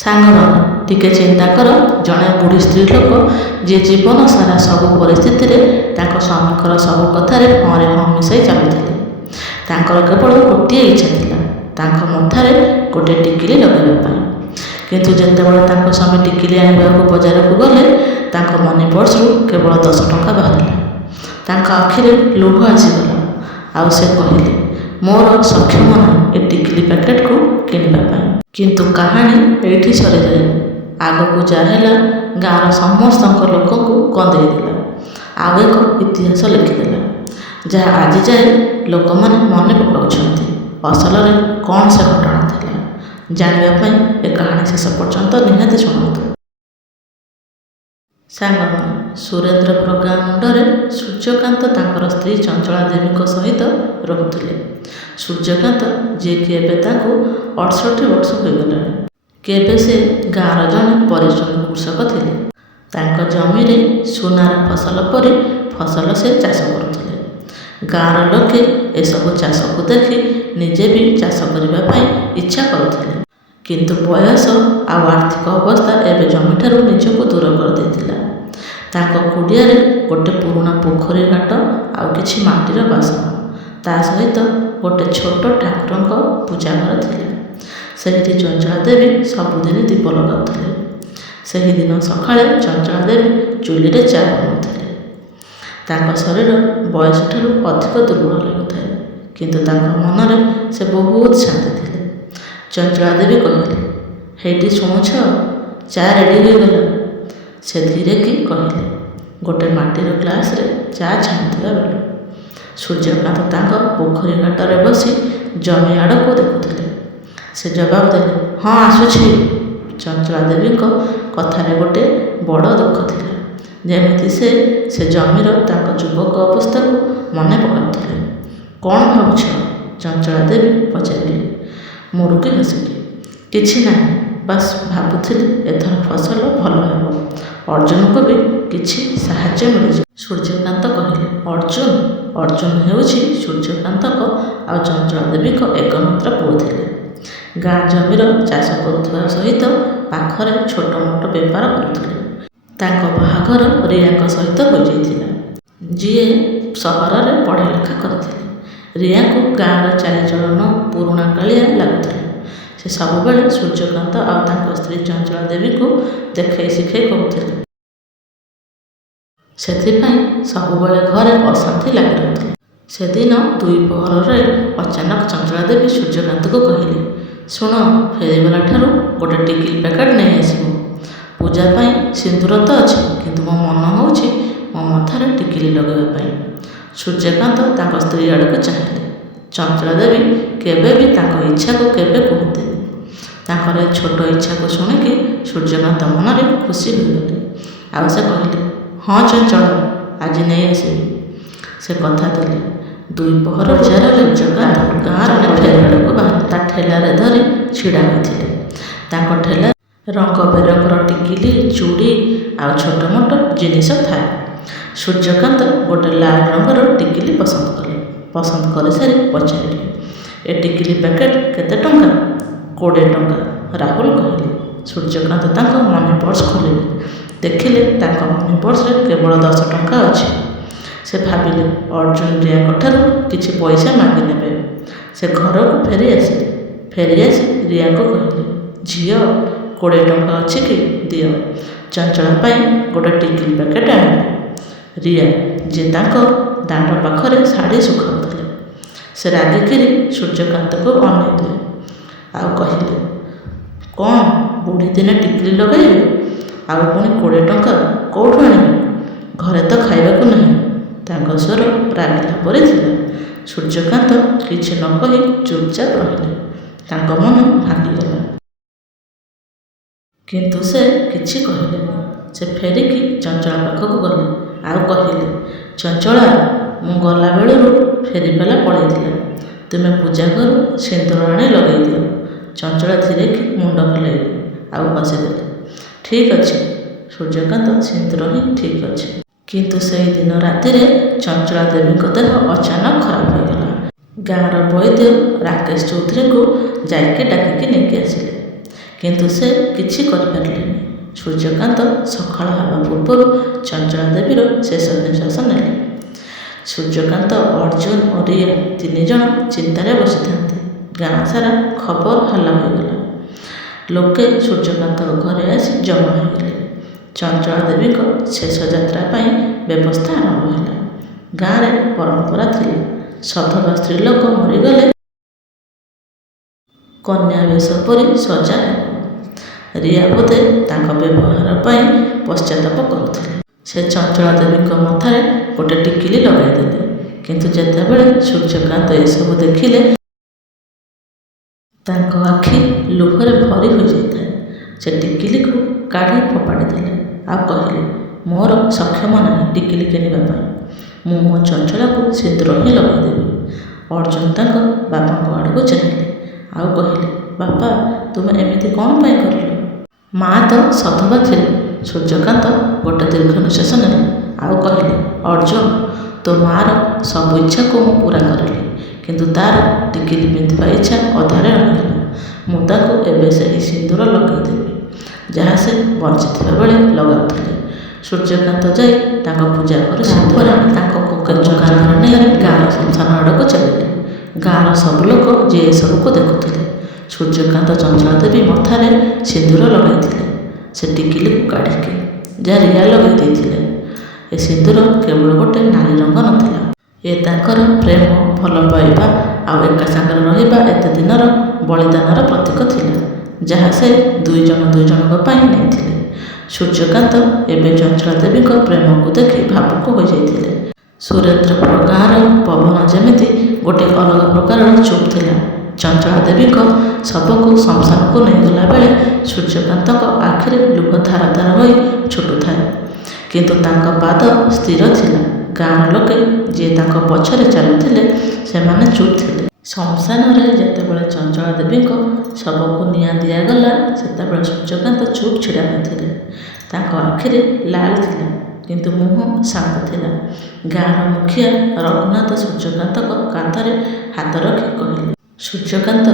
ସାଙ୍ଗମାନେ ଟିକେ ଚିନ୍ତା କର, ଜଣେ ବୁଢ଼ୀ ସ୍ତ୍ରୀ ଲୋକ ଯିଏ ଜୀବନ ସାରା ସବୁ ପରିସ୍ଥିତିରେ ତାଙ୍କ ସ୍ୱାମୀଙ୍କର ସବୁ କଥାରେ ହଁରେ ହଁ ମିଶାଇ ଚାଲୁଥିଲେ। ତାଙ୍କର କେବଳ ଗୋଟିଏ ଇଚ୍ଛା ଥିଲା, ତାଙ୍କ ମଥାରେ ଗୋଟିଏ ଟିକିଲି ଲଗାଇବା ପାଇଁ। କିନ୍ତୁ ଯେତେବେଳେ ତାଙ୍କ ସ୍ୱାମୀ ଟିକିଲି ଆଣିବାକୁ ବଜାରକୁ ଗଲେ, ତାଙ୍କ ମନି ପର୍ସରୁ କେବଳ 10 ଟଙ୍କା ବାହାରିଲା। ତାଙ୍କ ଆଖିରେ ଲୁହ ଆସିଗଲା। ଆଉ ସେ କହିଲେ, ମୋର ସକ୍ଷମ ନାହିଁ ଏ ଟିକିଲି ପ୍ୟାକେଟକୁ କିଣିବା ପାଇଁ। କିନ୍ତୁ କାହାଣୀ ଏଇଠି ସରିଯାଏ। ଆଗକୁ ଯାହା ହେଲା, ଗାଁର ସମସ୍ତଙ୍କ ଲୋକଙ୍କୁ କନ୍ଦେଇ ଦେଲା। ଆଉ ଏକ ଇତିହାସ ଲେଖିଦେଲା, ଯାହା ଆଜି ଯାଏ ଲୋକମାନେ ମନେ ପକାଉଛନ୍ତି। ଅସଲରେ କ'ଣ ସେ ଘଟଣା ଥିଲା, ଜାଣିବା ପାଇଁ ଏ କାହାଣୀ ଶେଷ ପର୍ଯ୍ୟନ୍ତ ନିହାତି ଶୁଣନ୍ତୁ। ସାଙ୍ଗମାନେ, ସୁରେନ୍ଦ୍ରପୁର ଗାଁ ମୁଣ୍ଡରେ ସୂର୍ଯ୍ୟକାନ୍ତ ତାଙ୍କର ସ୍ତ୍ରୀ ଚଞ୍ଚଳା ଦେବୀଙ୍କ ସହିତ ରହୁଥିଲେ। ସୂର୍ଯ୍ୟକାନ୍ତ, ଯିଏକି ଏବେ ତାଙ୍କୁ 68 ବର୍ଷ ହୋଇଗଲାଣି, କେବେ ସେ ଗାଁର ଜଣେ ପରିଶ୍ରମୀ କୃଷକ ଥିଲେ। ତାଙ୍କ ଜମିରେ ସୁନାର ଫସଲ ପରି ଫସଲ ସେ ଚାଷ କରୁଥିଲେ। ଗାଁର ଲୋକେ ଏସବୁ ଚାଷକୁ ଦେଖି ନିଜେ ବି ଚାଷ କରିବା ପାଇଁ ଇଚ୍ଛା କରୁଥିଲେ। କିନ୍ତୁ ବୟସ ଆଉ ଆର୍ଥିକ ଅବସ୍ଥା ଏବେ ଜମିଠାରୁ ନିଜକୁ ଦୂର କରିଦେଇଥିଲା। ତାଙ୍କ କୁଡ଼ିଆରେ ଗୋଟେ ପୁରୁଣା ପୋଖରୀ ଘାଟ ଆଉ କିଛି ମାଟିର ବାସନ, ତା ସହିତ ଗୋଟେ ଛୋଟ ଠାକୁରଙ୍କ ପୂଜାଘର ଥିଲା। ସେହିଠି ଚଞ୍ଚଳା ଦେବୀ ସବୁଦିନ ଦୀପ ଲଗାଉଥିଲେ। ସେହିଦିନ ସକାଳେ ଚଞ୍ଚଳା ଦେବୀ ଚୁଲିରେ ଚା ବନାଉଥିଲେ। ତାଙ୍କ ଶରୀର ବୟସଠାରୁ ଅଧିକ ଦୁର୍ବଳ ଲାଗୁଥାଏ, କିନ୍ତୁ ତାଙ୍କ ମନରେ ସେ ବହୁତ ଶାନ୍ତି ଥିଲେ। ଚଞ୍ଚଳା ଦେବୀ କହିଲେ, ହେଇଟି ଶୁଣୁଛ, ଚା ରେଡ଼ି ହୋଇଗଲା। ସେ ଧୀରେ କି କହିଲେ, ଗୋଟେ ମାଟିର ଗ୍ଲାସରେ ଚା ଛାଣୁଥିବା ବେଳେ। ସୂର୍ଯ୍ୟକାନ୍ତ ତାଙ୍କ ପୋଖରୀ ଘାଟରେ ବସି ଜମି ଆଡ଼କୁ ଦେଖୁଥିଲେ। ସେ ଜବାବ ଦେଲେ, ହଁ ଆସୁଛି। ଚଞ୍ଚଳା ଦେବୀଙ୍କ କଥାରେ ଗୋଟେ ବଡ଼ ଦୁଃଖ ଥିଲା, ଯେମିତି ସେ ଜମିର ତାଙ୍କ ଯୁବକ ଅବସ୍ଥାକୁ ମନେ ପକାଉଥିଲେ। କ'ଣ ଭାବୁଛ? ଚଞ୍ଚଳା ଦେବୀ ପଚାରିଲେ। ମୁରୁକି ହସିଲେ, କିଛି ନାହିଁ, ବାସ୍ ଭାବୁଥିଲି ଏଥର ଫସଲ ଭଲ ହେବ, ଅର୍ଜୁନକୁ ବି କିଛି ସାହାଯ୍ୟ ମିଳିଯିବ। ସୂର୍ଯ୍ୟକାନ୍ତ କହିଲେ, ଅର୍ଜୁନ? ଅର୍ଜୁନ ହେଉଛି ସୂର୍ଯ୍ୟକାନ୍ତଙ୍କ ଆଉ ଚଞ୍ଚଳା ଦେବୀଙ୍କ ଏକମାତ୍ର ପୁଅ ଥିଲେ। ଗାଁ ଜମିର ଚାଷ କରୁଥିବା ସହିତ ପାଖରେ ଛୋଟ ମୋଟ ବେପାର କରୁଥିଲେ। ତାଙ୍କ ବାହାଘର ରିୟାଙ୍କ ସହିତ ହୋଇଯାଇଥିଲା, ଯିଏ ସହରରେ ପଢ଼ା ଲେଖା କରିଥିଲେ। ରିୟାଙ୍କୁ ଗାଁର ଚାଲିଚଳନ ପୁରୁଣା କାଳିଆ ଲାଗୁଥିଲା। ସେ ସବୁବେଳେ ସୂର୍ଯ୍ୟକାନ୍ତ ଆଉ ତାଙ୍କ ସ୍ତ୍ରୀ ଚଞ୍ଚଳା ଦେବୀଙ୍କୁ ଦେଖେଇ ଶିଖେଇ କହୁଥିଲେ। ସେଥିପାଇଁ ସବୁବେଳେ ଘରେ ଅଶାନ୍ତି ଲାଗି ରହୁଥିଲା। ସେଦିନ ଦ୍ୱିପ୍ରହରରେ ଅଚାନକ ଚଞ୍ଚଳା ଦେବୀ ସୂର୍ଯ୍ୟକାନ୍ତକୁ କହିଲେ, ଶୁଣ, ଫେରିଗଲାଠାରୁ ଗୋଟେ ଟିକିଲି ପ୍ୟାକେଟ୍ ନେଇ ଆସିବ। ପୂଜା ପାଇଁ ସିନ୍ଦୁର ତ ଅଛି, କିନ୍ତୁ ମୋ ମନ ହେଉଛି ମୋ ମଥାରେ ଟିକିଲି ଲଗାଇବା ପାଇଁ। ସୂର୍ଯ୍ୟକାନ୍ତ ତାଙ୍କ ସ୍ତ୍ରୀ ଆଡ଼କୁ ଚାହିଁଲେ। ଚଞ୍ଚଳା ଦେବୀ କେବେ ବି ତାଙ୍କ ଇଚ୍ଛାକୁ କେବେ କୁହନ୍ତିନି। ତାଙ୍କର ଏ ଛୋଟ ଇଚ୍ଛାକୁ ଶୁଣିକି ସୂର୍ଯ୍ୟକାନ୍ତ ମନରେ ଖୁସି ହୋଇଗଲେ। ଆଉ ସେ କହିଲେ, ହଁ ଚଞ୍ଚଳା, ଆଜି ନେଇ ଆସିବି। ସେ କଥା ଦେଲେ। ଦ୍ୱିପ୍ରହର ବଜାରରେ ସୂର୍ଯ୍ୟକାନ୍ତ ଗାଁର ଫେରିବାକୁ ବାହାରି ତା ଠେଲାରେ ଧରି ଛିଡ଼ା ହୋଇଥିଲେ। ତାଙ୍କ ଠେଲାରେ ରଙ୍ଗ ବେରଙ୍ଗର ଟିକିଲି, ଚୁଡ଼ି ଆଉ ଛୋଟ ମୋଟ ଜିନିଷ ଥାଏ। ସୂର୍ଯ୍ୟକାନ୍ତ ଗୋଟେ ଲାଲ ରଙ୍ଗର ଟିକିଲି ପସନ୍ଦ କଲେ। ପସନ୍ଦ କରିସାରି ପଚାରିଲେ, ଏ ଟିକିଲି ପ୍ୟାକେଟ୍ କେତେ ଟଙ୍କା? 20 ଟଙ୍କା, ରାହୁଲ କହିଲେ। ସୂର୍ଯ୍ୟକାନ୍ତ ତାଙ୍କ ମନି ପର୍ସ ଖୋଲିଲେ। ଦେଖିଲେ ତାଙ୍କ ମନି ପର୍ସରେ କେବଳ 10 ଟଙ୍କା ଅଛି। ସେ ଭାବିଲେ, ଅର୍ଜୁନ ରିୟାଙ୍କଠାରୁ କିଛି ପଇସା ମାଗି ନେବେ। ସେ ଘରକୁ ଫେରି ଆସିଲେ। ଫେରି ଆସି ରିୟାଙ୍କୁ କହିଲେ, ଝିଅ, 20 ଟଙ୍କା ଅଛି କି, ଦିଅ, ଚଞ୍ଚଳା ପାଇଁ ଗୋଟେ ଟିକିଲି ପ୍ୟାକେଟ୍ ଆଣିବେ। ରିୟା, ଯିଏ ତାଙ୍କ ଦାଣ୍ଡ ପାଖରେ ଶାଢ଼ୀ ଶୁଖାଉଥିଲେ, ସେ ରାଗିକିରି ସୂର୍ଯ୍ୟକାନ୍ତକୁ ଅନେଇଲେ। ଆଉ କହିଲେ, କ'ଣ ବୁଢ଼ୀ ଦିନେ ଟିକିଲି ଲଗାଇବେ, ଆଉ ପୁଣି 20 ଟଙ୍କା କେଉଁଠୁ ଆଣିବେ? ଘରେ ତ ଖାଇବାକୁ ନାହିଁ। ତାଙ୍କ ସ୍ୱର ରାଗିଲା ପରି ଥିଲା। ସୂର୍ଯ୍ୟକାନ୍ତ କିଛି ନ କହି ଚୁପଚାପ ରହିଲେ। ତାଙ୍କ ମନ ଭାଙ୍ଗିଗଲା। କିନ୍ତୁ ସେ କିଛି କହିଲେନି। ସେ ଫେରିକି ଚଞ୍ଚଳା ପାଖକୁ ଗଲେ। ଆଉ କହିଲେ, ଚଞ୍ଚଳା, ମୁଁ ଗଲାବେଳରୁ ଫେରିବାଲା ପଳେଇଥିଲା। ତୁମେ ପୂଜା ଘରୁ ସିନ୍ଦୁର ଆଣି ଲଗାଇ ଦିଅ। ଚଞ୍ଚଳା ଧୀରେକି ମୁଣ୍ଡ ହଲାଇଲେ ଆଉ ହସିଦେଲେ। ଠିକ୍ ଅଛି। ସୂର୍ଯ୍ୟକାନ୍ତ, ସିନ୍ଦୁର ହିଁ ଠିକ୍ ଅଛି। କିନ୍ତୁ ସେହିଦିନ ରାତିରେ ଚଞ୍ଚଳା ଦେବୀଙ୍କ ଦେହ ଅଚାନକ ଖରାପ ହୋଇଗଲା। ଗାଁର ବୈଦ୍ୟ ରାକେଶ ଚୌଧୁରୀଙ୍କୁ ଯାଇକି ଡାକିକି ନେଇକି ଆସିଲେ। କିନ୍ତୁ ସେ କିଛି କରିପାରିଲେନି। ସୂର୍ଯ୍ୟକାନ୍ତ ସକାଳ ହେବା ପୂର୍ବରୁ ଚଞ୍ଚଳା ଦେବୀର ଶେଷ ନିଶ୍ୱାସ ନେଲେ। ସୂର୍ଯ୍ୟକାନ୍ତ, ଅର୍ଜୁନ ଓ ରିୟା ତିନିଜଣ ଚିନ୍ତାରେ ବସିଥାନ୍ତି। ଗାଁ ସାରା ଖବର ହାଲ୍ଲା ହୋଇଗଲା। ଲୋକେ ସୂର୍ଯ୍ୟକାନ୍ତଙ୍କ ଘରେ ଆସି ଜମା ହୋଇଗଲେ। ଚଞ୍ଚଳା ଦେବୀଙ୍କ ଶେଷ ଯାତ୍ରା ପାଇଁ ବ୍ୟବସ୍ଥା ଆରମ୍ଭ ହେଲା। ଗାଁରେ ପରମ୍ପରା ଥିଲା, ସଧବା ସ୍ତ୍ରୀ ଲୋକ ମରିଗଲେ କନ୍ୟା ବେଶ ପରି ସଜା ହେବ। ରିୟା ବୋଧେ ତାଙ୍କ ବ୍ୟବହାର ପାଇଁ ପଶ୍ଚାତାପ କରୁଥିଲେ। ସେ ଚଞ୍ଚଳା ଦେବୀଙ୍କ ମଥାରେ ଗୋଟେ ଟିକିଲି ଲଗାଇଦେଲେ। କିନ୍ତୁ ଯେତେବେଳେ ସୂର୍ଯ୍ୟକାନ୍ତ ଏସବୁ ଦେଖିଲେ, ତାଙ୍କ ଆଖି ଲୁହରେ ଭରି ହୋଇଯାଇଥାଏ। ସେ ଟିକିଲିକୁ କାଢ଼ି ଫୋପାଡ଼ି ଦେଲେ। ଆଉ କହିଲେ, ମୋର ସକ୍ଷମ ନାହିଁ ଟିକିଲି କିଣିବା ପାଇଁ। ମୁଁ ମୋ ଚଞ୍ଚଳାକୁ ସିନ୍ଦୂର ହିଁ ଲଗାଇଦେବି। ଅର୍ଜୁନ ତାଙ୍କ ବାପାଙ୍କ ଆଡ଼କୁ ଚାହିଁଲେ। ଆଉ କହିଲେ, ବାପା, ତୁମେ ଏମିତି କ'ଣ ପାଇଁ କରିଲ? ମା ତ ସଧବା ଥିଲେ। ସୂର୍ଯ୍ୟକାନ୍ତ ଗୋଟେ ଦୀର୍ଘ ନିଶ୍ୱାସ ନେଲେ। ଆଉ କହିଲେ, ଅର୍ଜୁନ, ତୋ ମା'ର ସବୁ ଇଚ୍ଛାକୁ ମୁଁ ପୂରା କରିଲି। କିନ୍ତୁ ତା'ର ଟିକିଲି ପିନ୍ଧିବା ଇଚ୍ଛା ଅଧାରେ ରହିଗଲା। ମୁଁ ତାକୁ ଏବେ ସେହି ସିନ୍ଦୂର ଲଗାଇଦେବି, ଯାହା ସେ ବଞ୍ଚିଥିବା ବେଳେ ଲଗାଉଥିଲେ। ସୂର୍ଯ୍ୟକାନ୍ତ ଯାଇ ତାଙ୍କ ପୂଜା ଘରୁ ସିନ୍ଦୂର ଆଣି ତାଙ୍କ କାନ୍ଧରେ ନେଇ ଗାଁର ଶ୍ମଶାନ ଆଡ଼କୁ ଚାଲିଲେ। ଗାଁର ସବୁ ଲୋକ ଯେ ଏସବୁକୁ ଦେଖୁଥିଲେ। ସୂର୍ଯ୍ୟକାନ୍ତ ଚଞ୍ଚଳା ଦେବୀ ମଥାରେ ସିନ୍ଦୂର ଲଗାଇଥିଲେ, ସେ ଟିକିଲିକୁ କାଢ଼ିକି, ଯାହା ରିୟା ଲଗାଇ ଦେଇଥିଲେ। ଏ ସିନ୍ଦୂର କେବଳ ଗୋଟେ ନାଲି ରଙ୍ଗ ନଥିଲା। ଏ ତାଙ୍କର ପ୍ରେମ, ଭଲ ପାଇବା ଆଉ ଏକା ସାଙ୍ଗରେ ରହିବା ଏତେ ଦିନର ବଳିଦାନର ପ୍ରତୀକ ଥିଲା, ଯାହା ସେ ଦୁଇଜଣଙ୍କ ପାଇଁ ନେଇଥିଲେ। ସୂର୍ଯ୍ୟକାନ୍ତ ଏବେ ଚଞ୍ଚଳା ଦେବୀଙ୍କ ପ୍ରେମକୁ ଦେଖି ଭାବୁକ ହୋଇଯାଇଥିଲେ। ସୁରେନ୍ଦ୍ରପୁର ଗାଁର ପବନ ଯେମିତି ଗୋଟିଏ ଅଲଗା ପ୍ରକାରର ଚୁପ୍ ଥିଲା। ଚଞ୍ଚଳା ଦେବୀଙ୍କ ଶବକୁ ଶ୍ମଶାନକୁ ନେଇଗଲା ବେଳେ ସୂର୍ଯ୍ୟକାନ୍ତଙ୍କ ଆଖିରେ ଲୁହ ଧାର ଧାର ହୋଇ ଛୁଟୁଥାଏ। କିନ୍ତୁ ତାଙ୍କ ପାଦ ସ୍ଥିର ଥିଲା। ଗାଁର ଲୋକେ ଯିଏ ତାଙ୍କ ପଛରେ ଚାଲୁଥିଲେ, ସେମାନେ ଚୁପ୍ ଥିଲେ। ଶ୍ମଶାନରେ ଯେତେବେଳେ ଚଞ୍ଚଳା ଦେବୀଙ୍କ ଶବକୁ ନିଆଁ ଦିଆଗଲା, ସେତେବେଳେ ସୂର୍ଯ୍ୟକାନ୍ତ ଚୁପ୍ ଛିଡ଼ା ହୋଇଥିଲେ। ତାଙ୍କ ଆଖିରେ ଲାଲ ଥିଲା, କିନ୍ତୁ ମୁହଁ ଶାନ୍ତ ଥିଲା। ଗାଁର ମୁଖିଆ ରଘୁନାଥ ସୂର୍ଯ୍ୟକାନ୍ତଙ୍କ କାନ୍ଧରେ ହାତ ରଖି କହିଲେ, ସୂର୍ଯ୍ୟକାନ୍ତ,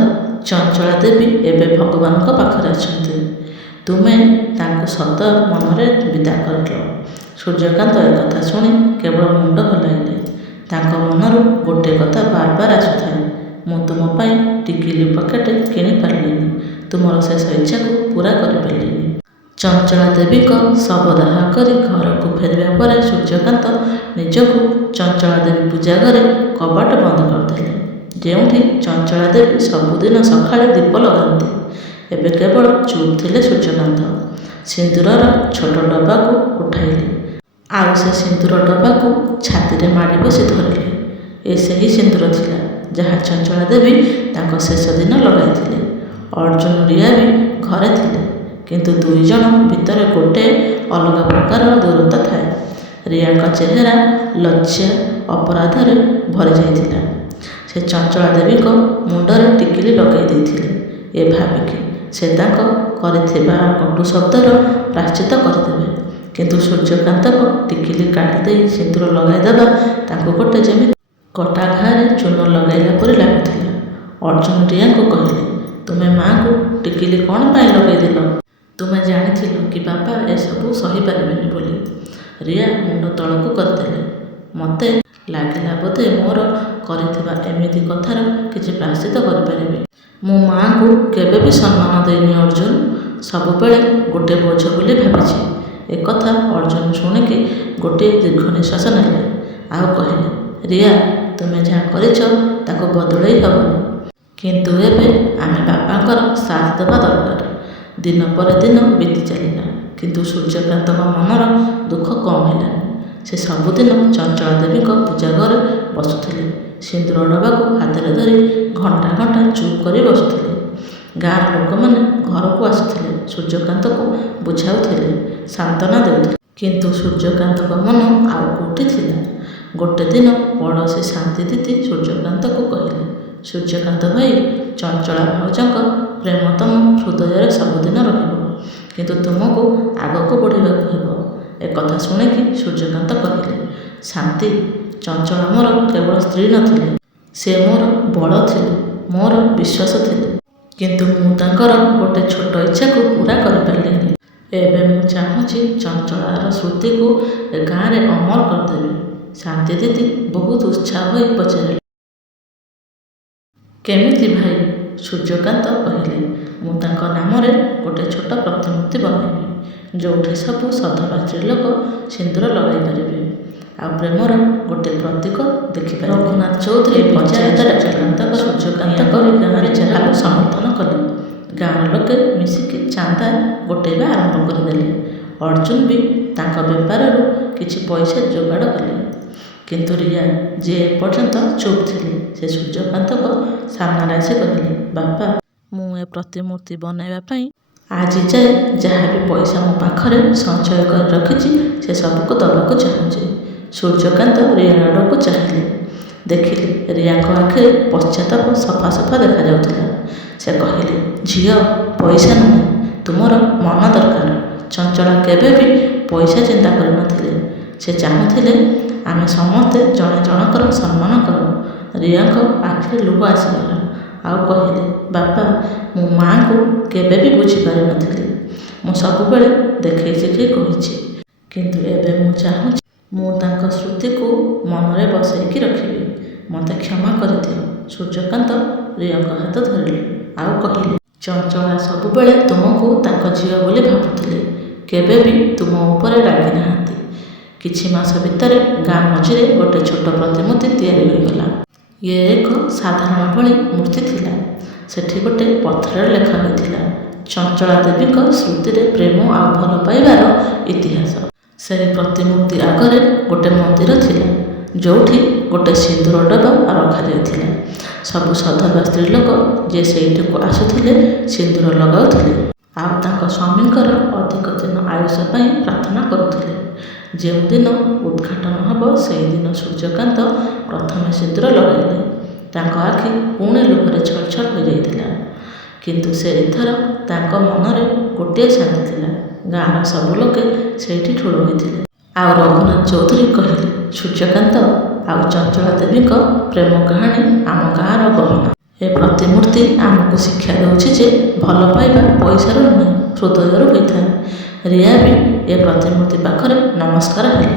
ଚଞ୍ଚଳା ଦେବୀ ଏବେ ଭଗବାନଙ୍କ ପାଖରେ ଅଛନ୍ତି। ତୁମେ ତାଙ୍କୁ ସତ ମନରେ ବିଦା କରିଲ। ସୂର୍ଯ୍ୟକାନ୍ତ ଏକଥା ଶୁଣି କେବଳ ମୁଣ୍ଡ ହଲାଇଲେ। ତାଙ୍କ ମନରୁ ଗୋଟିଏ କଥା ବାର ବାର ଆସୁଥାଏ, ମୁଁ ତୁମ ପାଇଁ ଟିକିଲି ପକେଟ କିଣିପାରିଲିନି, ତୁମର ଶେଷ ଇଚ୍ଛାକୁ ପୂରା କରିପାରିଲିନି। ଚଞ୍ଚଳା ଦେବୀଙ୍କ ଶବଦାହ କରି ଘରକୁ ଫେରିବା ପରେ ସୂର୍ଯ୍ୟକାନ୍ତ ନିଜକୁ ଚଞ୍ଚଳା ଦେବୀ ପୂଜା ଘରେ କବାଟ ବନ୍ଦ କରିଦେଲେ, ଯେଉଁଠି ଚଞ୍ଚଳା ଦେବୀ ସବୁଦିନ ସକାଳେ ଦୀପ ଲଗାନ୍ତି। ଏବେ କେବଳ ଚୁପ୍ ଥିଲେ ସୂର୍ଯ୍ୟକାନ୍ତ। ସିନ୍ଦୂରର ଛୋଟ ଡବାକୁ ଉଠାଇଲେ, ଆଉ ସେ ସିନ୍ଦୂର ଡବାକୁ ଛାତିରେ ମାଡ଼ି ବସି ଧରିଲେ। ଏ ସେହି ସିନ୍ଦୂର ଥିଲା, ଯାହା ଚଞ୍ଚଳା ଦେବୀ ତାଙ୍କ ଶେଷ ଦିନ ଲଗାଇଥିଲେ। ଅର୍ଜୁନ, ରିୟା ବି ଘରେ ଥିଲେ, କିନ୍ତୁ ଦୁଇଜଣ ଭିତରେ ଗୋଟିଏ ଅଲଗା ପ୍ରକାରର ଦୂରତା ଥାଏ। ରିୟାଙ୍କ ଚେହେରା ଲଜ୍ଜା, ଅପରାଧରେ ଭରିଯାଇଥିଲା। ସେ ଚଞ୍ଚଳା ଦେବୀଙ୍କ ମୁଣ୍ଡରେ ଟିକିଲି ଲଗାଇ ଦେଇଥିଲେ, ଏ ଭାବିକି ସେ ତାଙ୍କ କରିଥିବା କଟୁ ଶବ୍ଦର ପ୍ରାୟଶ୍ଚିତ୍ତ କରିଦେବେ। କିନ୍ତୁ ସୂର୍ଯ୍ୟକାନ୍ତଙ୍କ ଟିକିଲି କାଢ଼ି ଦେଇ ସିନ୍ଦୂର ଲଗାଇଦେବା ତାଙ୍କୁ ଗୋଟେ ଯେମିତି କଟା ଘାରେ ଚୂନ ଲଗାଇଲା ପରି ଲାଗୁଥିଲା। ଅର୍ଜୁନ ରିୟାଙ୍କୁ କହିଲେ, ତୁମେ ମା'ଙ୍କୁ ଟିକିଲି କ'ଣ ପାଇଁ ଲଗାଇଦେଲ? ତୁମେ ଜାଣିଥିଲ କି ବାପା ଏସବୁ ସହିପାରିବେନି ବୋଲି? ରିୟା ମୁଣ୍ଡ ତଳକୁ କରିଦେଲେ। ମୋତେ ଲାଗିଲା ବୋଧେ ମୋର କରିଥିବା ଏମିତି କଥାର କିଛି ପ୍ରାୟଶ୍ଚିତ୍ତ କରିପାରିବି। ମୁଁ ମା'ଙ୍କୁ କେବେ ବି ସମ୍ମାନ ଦେଇନି ଅର୍ଜୁନ, ସବୁବେଳେ ଗୋଟିଏ ବୋଝ ବୋଲି ଭାବିଛି। ଏକଥା ଅର୍ଜୁନ ଶୁଣିକି ଗୋଟିଏ ଦୀର୍ଘ ନିଶ୍ୱାସ ନେଲେ। ଆଉ କହିଲେ, ରିୟା, ତୁମେ ଯାହା କରିଛ ତାକୁ ବଦଳେଇ ହେବନି। କିନ୍ତୁ ଏବେ ଆମେ ବାପାଙ୍କର ସାଥ ଦେବା ଦରକାର। ଦିନ ପରେ ଦିନ ବିତି ଚାଲିଲା, କିନ୍ତୁ ସୂର୍ଯ୍ୟକାନ୍ତଙ୍କ ମନର ଦୁଃଖ କମ୍ ହେଲାନି। ସେ ସବୁଦିନ ଚଞ୍ଚଳା ଦେବୀଙ୍କ ପୂଜା ଘରେ ବସୁଥିଲେ, ସିନ୍ଦୂର ଡବାକୁ ହାତରେ ଧରି ଘଣ୍ଟା ଘଣ୍ଟା ଚୁପ୍ କରି ବସୁଥିଲେ। ଗାଁର ଲୋକମାନେ ଘରକୁ ଆସୁଥିଲେ, ସୂର୍ଯ୍ୟକାନ୍ତକୁ ବୁଝାଉଥିଲେ, ସାନ୍ତ୍ୱନା ଦେଉଥିଲେ। କିନ୍ତୁ ସୂର୍ଯ୍ୟକାନ୍ତଙ୍କ ମନ ଆଉ କେଉଁଠି ଥିଲା। ଗୋଟେ ଦିନ ପଡ଼ୋଶୀ ଶାନ୍ତି ଦିଦି ସୂର୍ଯ୍ୟକାନ୍ତକୁ କହିଲେ, ସୂର୍ଯ୍ୟକାନ୍ତ ଭାଇ, ଚଞ୍ଚଳା ଭାଉଜଙ୍କ ପ୍ରେମ ତମ ହୃଦୟରେ ସବୁଦିନ ରହିବ, କିନ୍ତୁ ତୁମକୁ ଆଗକୁ ବଢ଼ିବାକୁ ହେବ। ଏକଥା ଶୁଣିକି ସୂର୍ଯ୍ୟକାନ୍ତ କହିଲେ, ଶାନ୍ତି, ଚଞ୍ଚଳା ମୋର କେବଳ ସ୍ତ୍ରୀ ନଥିଲେ, ସେ ମୋର ବଳ ଥିଲେ, ମୋର ବିଶ୍ୱାସ ଥିଲେ। କିନ୍ତୁ ମୁଁ ତାଙ୍କର ଗୋଟେ ଛୋଟ ଇଚ୍ଛାକୁ ପୂରା କରିପାରିଲିନି। ଏବେ ମୁଁ ଚାହୁଁଛି ଚଞ୍ଚଳାର ସ୍ମୃତିକୁ ଏ ଗାଁରେ ଅମର କରିଦେବି। ଶାନ୍ତି ଦିଦି ବହୁତ ଉତ୍ସାହ ହୋଇ ପଚାରିଲେ। କେମିତି ଭାଇ? ସୂର୍ଯ୍ୟକାନ୍ତ କହିଲେ। ମୁଁ ତାଙ୍କ ନାମରେ ଗୋଟେ ଛୋଟ ପ୍ରତିମୂର୍ତ୍ତି ବନେଇବି, ଯେଉଁଠି ସବୁ ସଧବା ସ୍ତ୍ରୀଲୋକ ସିନ୍ଦୁର ଲଗାଇ ପାରିବେ ଆଉ ପ୍ରେମର ଗୋଟେ ପ୍ରତୀକ ଦେଖିପାରିବେ। ରଘୁନାଥ ଚୌଧୁରୀ ପଞ୍ଚାୟତ ସୂର୍ଯ୍ୟକାନ୍ତଙ୍କ ଗାଁରେ ଚାହାକୁ ସମର୍ଥନ କଲେ। ଗାଁର ଲୋକେ ମିଶିକି ଚାନ୍ଦା ଗୋଟେଇବା ଆରମ୍ଭ କରିଦେଲେ। ଅର୍ଜୁନ ବି ତାଙ୍କ ବେପାରରୁ କିଛି ପଇସା ଯୋଗାଡ଼ କଲେ। କିନ୍ତୁ ରିୟା, ଯିଏ ଏପର୍ଯ୍ୟନ୍ତ ଚୁପ୍ ଥିଲେ, ସେ ସୂର୍ଯ୍ୟକାନ୍ତଙ୍କ ସାମ୍ନାରେ ଆସି କହିଲେ, ବାପା, ମୁଁ ଏ ପ୍ରତିମୂର୍ତ୍ତି ବନାଇବା ପାଇଁ ଆଜି ଯାଏ ଯାହା ବି ପଇସା ମୋ ପାଖରେ ସଞ୍ଚୟ କରି ରଖିଛି ସେ ସବୁକୁ ଦେବାକୁ ଚାହୁଁଛି। ସୂର୍ଯ୍ୟକାନ୍ତ ରିୟା ଆଡ଼କୁ ଚାହିଁଲେ। ଦେଖିଲେ ରିୟାଙ୍କ ଆଖିରେ ପଶ୍ଚାତାପ ସଫା ସଫା ଦେଖାଯାଉଥିଲା। ସେ କହିଲେ, ଝିଅ, ପଇସା ନୁହେଁ, ତୁମର ମନ ଦରକାର। ଚଞ୍ଚଳା କେବେ ବି ପଇସା ଚିନ୍ତା କରିନଥିଲେ। ସେ ଚାହୁଁଥିଲେ ଆମେ ସମସ୍ତେ ଜଣେ ଜଣଙ୍କର ସମ୍ମାନ କରୁ। ରିୟାଙ୍କ ଆଖିରେ ଲୁହ ଆସିଗଲା ଆଉ କହିଲେ, ବାପା, ମୁଁ ମାଆଙ୍କୁ କେବେ ବି ବୁଝିପାରିନଥିଲି। ମୁଁ ସବୁବେଳେ ଦେଖେଇ ଶିଖେଇ କହିଛି, କିନ୍ତୁ ଏବେ ମୁଁ ଚାହୁଁଛି ମୁଁ ତାଙ୍କ ସ୍ମୃତିକୁ ମନରେ ବସେଇକି ରଖିବି। ମୋତେ କ୍ଷମା କରିଦିଅ। ସୂର୍ଯ୍ୟକାନ୍ତ ରିୟାଙ୍କ ହାତ ଧରିଲେ ଆଉ କହିଲେ, ଚଞ୍ଚଳା ସବୁବେଳେ ତୁମକୁ ତାଙ୍କ ଝିଅ ବୋଲି ଭାବୁଥିଲେ, କେବେ ବି ତୁମ ଉପରେ ରାଗି ନାହାନ୍ତି। କିଛି ମାସ ଭିତରେ ଗାଁ ମଝିରେ ଗୋଟେ ଛୋଟ ପ୍ରତିମୂର୍ତ୍ତି ତିଆରି ହୋଇଗଲା। ଇଏ ଏକ ସାଧାରଣ ଭଳି ମୂର୍ତ୍ତି ଥିଲା। ସେଠି ଗୋଟେ ପଥରରେ ଲେଖା ହୋଇଥିଲା, ଚଞ୍ଚଳା ଦେବୀଙ୍କ ସ୍ମୃତିରେ ପ୍ରେମ ଆଉ ଭଲ ପାଇବାର ଇତିହାସ। ସେହି ପ୍ରତିମୂର୍ତ୍ତି ଆଗରେ ଗୋଟେ ମନ୍ଦିର ଥିଲା, ଯେଉଁଠି ଗୋଟେ ସିନ୍ଦୁର ଡବା ରଖାଯାଇଥିଲା। ସବୁ ସଧବା ସ୍ତ୍ରୀଲୋକ ଯିଏ ସେଇଠିକୁ ଆସୁଥିଲେ ସିନ୍ଦୁର ଲଗାଉଥିଲେ ଆଉ ତାଙ୍କ ସ୍ୱାମୀଙ୍କର ଅଧିକ ଦିନ ଆୟୁଷ ପାଇଁ ପ୍ରାର୍ଥନା କରୁଥିଲେ। ଯେଉଁଦିନ ଉଦ୍ଘାଟନ ହେବ ସେହିଦିନ ସୂର୍ଯ୍ୟକାନ୍ତ ପ୍ରଥମେ ସିନ୍ଦୁର ଲଗାଇଲେ। ତାଙ୍କ ଆଖି ପୁଣି ଲୁହରେ ଛଳଛଳ ହୋଇଯାଇଥିଲା। କିନ୍ତୁ ସେ ଏଥର ତାଙ୍କ ମନରେ ଗୋଟିଏ ଶାନ୍ତି ଥିଲା। ଗାଁର ସବୁ ଲୋକେ ସେଇଠି ଠୁଳ ହୋଇଥିଲେ। ଆଉ ରଘୁନାଥ ଚୌଧୁରୀ କହିଲେ, ସୂର୍ଯ୍ୟକାନ୍ତ ଆଉ ଚଞ୍ଚଳା ଦେବୀଙ୍କ ପ୍ରେମ କାହାଣୀ ଆମ ଗାଁର ଗହଣା। ଏ ପ୍ରତିମୂର୍ତ୍ତି ଆମକୁ ଶିକ୍ଷା ଦେଉଛି ଯେ ଭଲ ପାଇବା ପଇସାରୁ ନୁହେଁ, ହୃଦୟରୁ ହୋଇଥାଏ। ରିୟା ବି ଏ ପ୍ରତିମୂର୍ତ୍ତି ପାଖରେ ନମସ୍କାର ହେଲେ।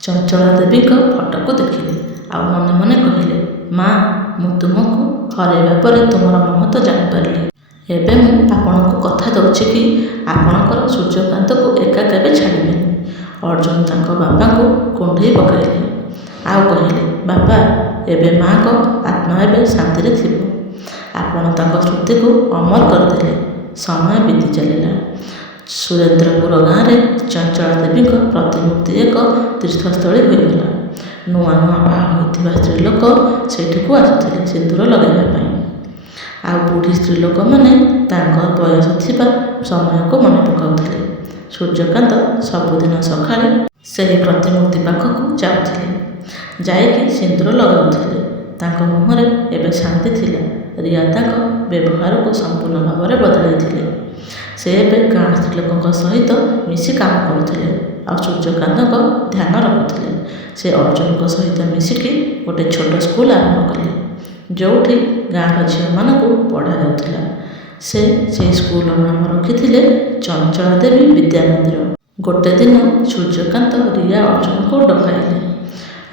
ଚଞ୍ଚଳା ଦେବୀଙ୍କ ଫଟୋକୁ ଦେଖିଲେ ଆଉ ମନେ ମନେ କହିଲେ, ମା, ମୁଁ ତୁମକୁ ହରାଇବା ପରେ ତୁମର ମହତ୍ଵ ଜାଣିପାରିଲି। ଏବେ ମୁଁ ଆପଣଙ୍କୁ କଥା ଦେଉଛି କି ଆପଣଙ୍କର ସୂର୍ଯ୍ୟକାନ୍ତକୁ ଏକା କେବେ ଛାଡ଼ିବେନି। ଅର୍ଜୁନ ତାଙ୍କ ବାପାଙ୍କୁ କୁଣ୍ଢେଇ ପକାଇଲେ ଆଉ କହିଲେ, ବାପା, ଏବେ ମାଆଙ୍କ ଆତ୍ମା ଏବେ ଶାନ୍ତିରେ ଥିବ। ଆପଣ ତାଙ୍କ ସ୍ମୃତିକୁ ଅମର କରିଦେଲେ। ସମୟ ବିତି ଚାଲିଲା। ସୁରେନ୍ଦ୍ରପୁର ଗାଁରେ ଚଞ୍ଚଳା ଦେବୀଙ୍କ ପ୍ରତିମୂର୍ତ୍ତି ଏକ ତୀର୍ଥସ୍ଥଳୀ ହୋଇଗଲା। ନୂଆ ନୂଆ ବାହା ହୋଇଥିବା ସ୍ତ୍ରୀଲୋକ ସେଠିକୁ ଆସୁଥିଲେ ସିନ୍ଦୁର ଲଗାଇବା ପାଇଁ। ଆଉ ବୁଢ଼ୀ ସ୍ତ୍ରୀଲୋକମାନେ ତାଙ୍କ ବୟସ ଥିବା ସମୟକୁ ମନେ ପକାଉଥିଲେ। ସୂର୍ଯ୍ୟକାନ୍ତ ସବୁଦିନ ସକାଳେ ସେହି ପ୍ରତିମୂର୍ତ୍ତି ପାଖକୁ ଯାଉଥିଲେ, ଯାଇକି ସିନ୍ଦୁର ଲଗାଉଥିଲେ। ତାଙ୍କ ମୁହଁରେ ଏବେ ଶାନ୍ତି ଥିଲା। ରିୟା ତାଙ୍କ ବ୍ୟବହାରକୁ ସମ୍ପୂର୍ଣ୍ଣ ଭାବରେ ବଦଳାଇଥିଲେ। ସେ ଏବେ ଗାଁ ସ୍ତ୍ରୀଲୋକଙ୍କ ସହିତ ମିଶି କାମ କରୁଥିଲେ ଆଉ ସୂର୍ଯ୍ୟକାନ୍ତଙ୍କ ଧ୍ୟାନ ରଖୁଥିଲେ। ସେ ଅର୍ଜୁନଙ୍କ ସହିତ ମିଶିକି ଗୋଟେ ଛୋଟ ସ୍କୁଲ ଆରମ୍ଭ କଲେ, ଯେଉଁଠି ଗାଁର ଝିଅମାନଙ୍କୁ ପଢ଼ାଯାଉଥିଲା। ସେ ସେହି ସ୍କୁଲର ନାମ ରଖିଥିଲେ ଚଞ୍ଚଳା ଦେବୀ ବିଦ୍ୟା ମନ୍ଦିର। ଗୋଟେ ଦିନ ସୂର୍ଯ୍ୟକାନ୍ତ ରିୟା ଅର୍ଜୁନଙ୍କୁ ଡକାଇଲେ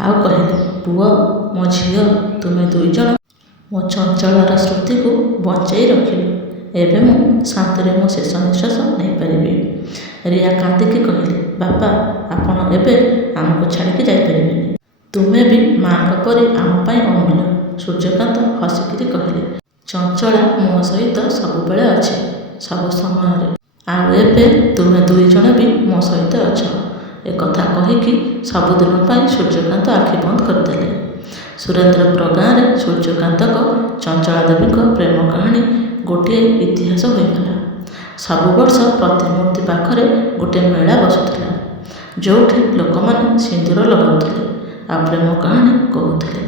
ଆଉ କହିଲେ, ପୁଅ, ମୋ ଝିଅ, ତୁମେ ଦୁଇଜଣ ମୋ ଚଞ୍ଚଳାର ସ୍ମୃତିକୁ ବଞ୍ଚାଇ ରଖିଲ। ଏବେ ମୁଁ ଶାନ୍ତିରେ ମୋ ଶେଷ ନିଶ୍ୱାସ ନେଇପାରିବି। ରିୟା କାନ୍ଦିକି କହିଲେ, ବାପା, ଆପଣ ଏବେ ଆମକୁ ଛାଡ଼ିକି ଯାଇପାରିବେନି। ତୁମେ ବି ମାଆଙ୍କ ପରି ଆମ ପାଇଁ ଅମୂଲ୍ୟ। ସୂର୍ଯ୍ୟକାନ୍ତ ହସିକିରି କହିଲେ, ଚଞ୍ଚଳା ମୋ ସହିତ ସବୁବେଳେ ଅଛି, ସବୁ ସମୟରେ। ଆଉ ଏବେ ତୁମେ ଦୁଇଜଣ ବି ମୋ ସହିତ ଅଛ। ଏକଥା କହିକି ସବୁଦିନ ପାଇଁ ସୂର୍ଯ୍ୟକାନ୍ତ ଆଖି ବନ୍ଦ କରିଦେଲେ। ସୁରେନ୍ଦ୍ରପୁର ଗାଁରେ ସୂର୍ଯ୍ୟକାନ୍ତଙ୍କ ଚଞ୍ଚଳା ଦେବୀଙ୍କ ପ୍ରେମ କାହାଣୀ ଗୋଟିଏ ଇତିହାସ ହୋଇଗଲା। ସବୁ ବର୍ଷ ପ୍ରତିମୂର୍ତ୍ତି ପାଖରେ ଗୋଟିଏ ମେଳା ବସୁଥିଲା, ଯେଉଁଠି ଲୋକମାନେ ସିନ୍ଦୁର ଲଗାଉଥିଲେ ଆଉ ପ୍ରେମ କାହାଣୀ କହୁଥିଲେ।